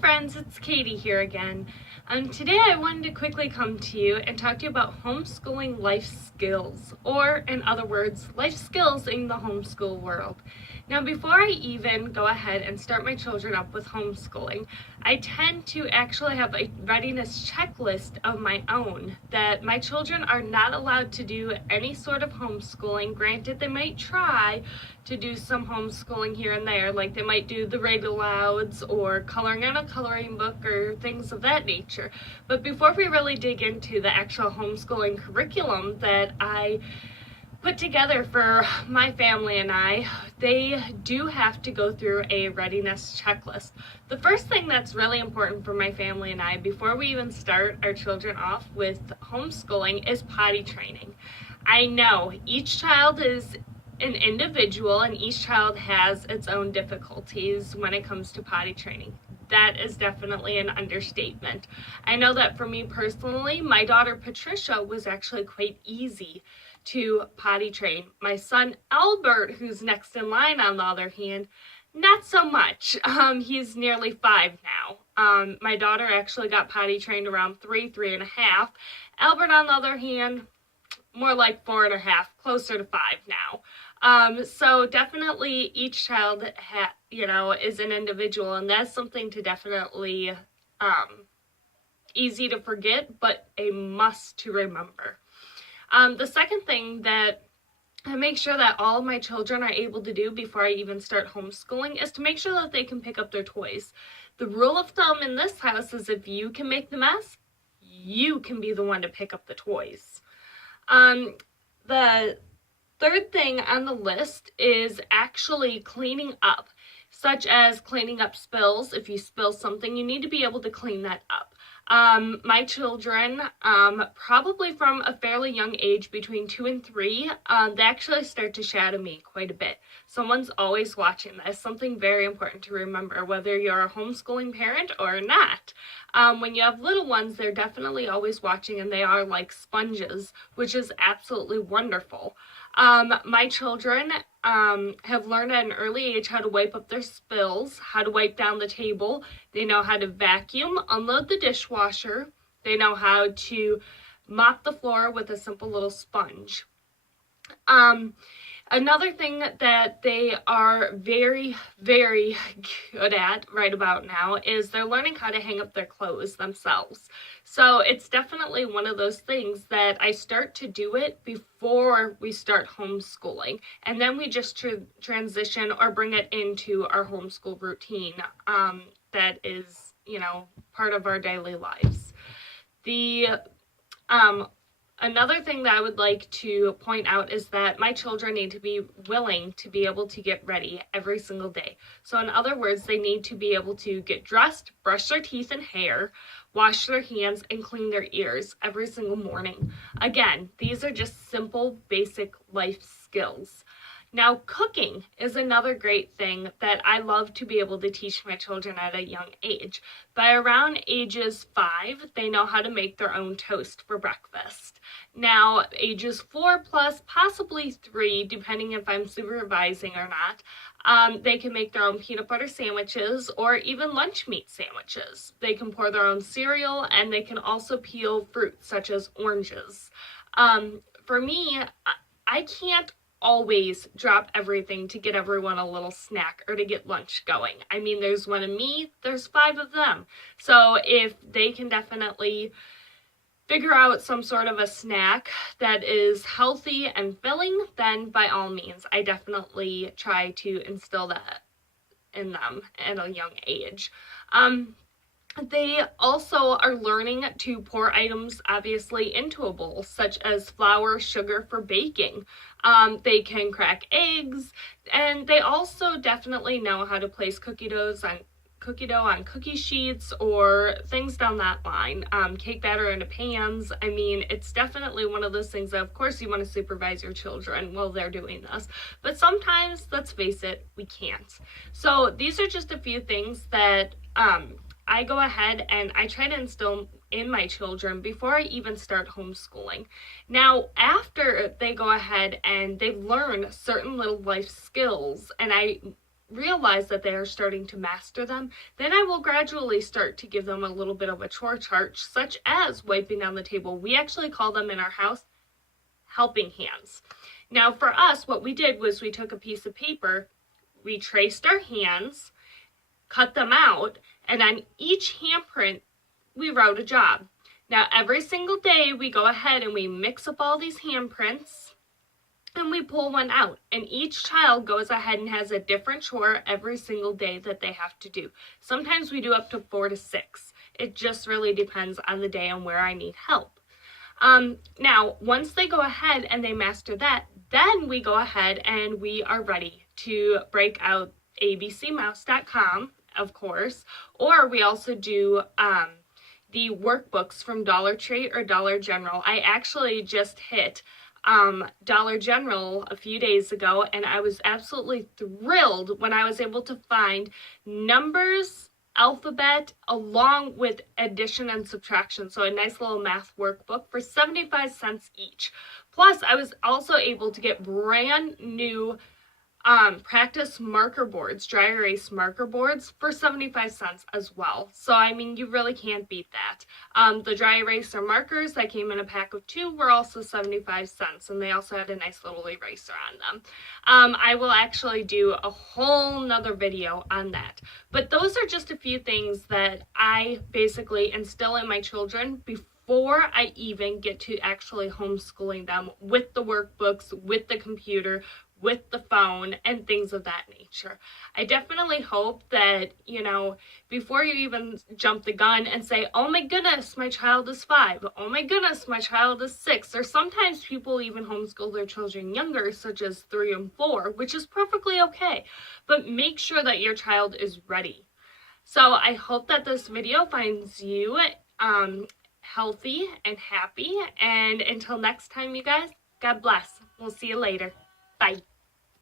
friends, it's Katie here again. Today I wanted to quickly come to you and talk to you about homeschooling life skills, or in other words, life skills in the homeschool world. Now before I even go ahead and start my children up with homeschooling, I tend to actually have a readiness checklist of my own that my children are not allowed to do any sort of homeschooling. Granted, they might try to do some homeschooling here and there, like they might do the read alouds or coloring in a coloring book or things of that nature. But before we really dig into the actual homeschooling curriculum that I put together for my family and I, they do have to go through a readiness checklist. The first thing that's really important for my family and I before we even start our children off with homeschooling is potty training. I know each child is an individual and each child has its own difficulties when it comes to potty training. That is definitely an understatement. I know that for me personally, my daughter Patricia was actually quite easy to potty train. My son Albert, who's next in line on the other hand, not so much. He's nearly 5 now. My daughter actually got potty trained around 3.5. Albert, on the other hand, more like 4.5, closer to 5 now. So definitely each child is an individual, and that's something to definitely easy to forget, but a must to remember. The second thing that I make sure that all of my children are able to do before I even start homeschooling is to make sure that they can pick up their toys. The rule of thumb in this house is if you can make the mess, you can be the one to pick up the toys. The third thing on the list is actually cleaning up, such as cleaning up spills. If you spill something, you need to be able to clean that up. My children, probably from a fairly young age, between 2 and 3, they actually start to shadow me quite a bit. Someone's always watching. That's something very important to remember, whether you're a homeschooling parent or not. When you have little ones, they're definitely always watching, and they are like sponges, which is absolutely wonderful. My children have learned at an early age how to wipe up their spills, how to wipe down the table. They know how to vacuum, unload the dishwasher. They know how to mop the floor with a simple little sponge. Another thing that they are very, very good at right about now is they're learning how to hang up their clothes themselves. So it's definitely one of those things that I start to do it before we start homeschooling. And then we just transition or bring it into our homeschool routine that is, part of our daily lives. Another thing that I would like to point out is that my children need to be willing to be able to get ready every single day. So in other words, they need to be able to get dressed, brush their teeth and hair, wash their hands, and clean their ears every single morning. Again, these are just simple, basic life skills. Now, cooking is another great thing that I love to be able to teach my children at a young age. By around ages 5, they know how to make their own toast for breakfast. Now, ages 4 plus, possibly 3, depending if I'm supervising or not, they can make their own peanut butter sandwiches or even lunch meat sandwiches. They can pour their own cereal, and they can also peel fruit such as oranges. For me, I can't always drop everything to get everyone a little snack or to get lunch going. I mean, there's one of me, there's 5 of them. So if they can definitely figure out some sort of a snack that is healthy and filling, then by all means, I definitely try to instill that in them at a young age. They also are learning to pour items, obviously, into a bowl, such as flour, sugar for baking. They can crack eggs, and they also definitely know how to place cookie dough on cookie sheets or things down that line. Cake batter into pans. I mean, it's definitely one of those things that, of course, you want to supervise your children while they're doing this. But sometimes, let's face it, we can't. So these are just a few things that I go ahead and I try to instill in my children before I even start homeschooling. Now, after they go ahead and they've learned certain little life skills, and I realize that they are starting to master them, then I will gradually start to give them a little bit of a chore chart, such as wiping down the table. We actually call them in our house helping hands. Now for us, what we did was we took a piece of paper, we traced our hands, cut them out, and on each handprint, we wrote a job. Now every single day, we go ahead and we mix up all these handprints, and we pull one out, and each child goes ahead and has a different chore every single day that they have to do. Sometimes we do up to 4 to 6. It just really depends on the day and where I need help. Now, once they go ahead and they master that, then we go ahead and we are ready to break out abcmouse.com, of course, or we also do the workbooks from Dollar Tree or Dollar General. I actually just hit Dollar General a few days ago, and I was absolutely thrilled when I was able to find numbers, alphabet, along with addition and subtraction. So a nice little math workbook for 75 cents each. Plus, I was also able to get brand new practice marker boards, dry erase marker boards for 75 cents as well. So, I mean, you really can't beat that. The dry eraser markers that came in a pack of 2 were also 75 cents, and they also had a nice little eraser on them. I will actually do a whole nother video on that. But those are just a few things that I basically instill in my children before I even get to actually homeschooling them with the workbooks, with the computer, with the phone, and things of that nature. I definitely hope that, before you even jump the gun and say, oh my goodness, my child is 5, oh my goodness, my child is 6, or sometimes people even homeschool their children younger, such as 3 and 4, which is perfectly okay, but make sure that your child is ready. So I hope that this video finds you healthy and happy, and until next time, you guys, God bless. We'll see you later. Bye.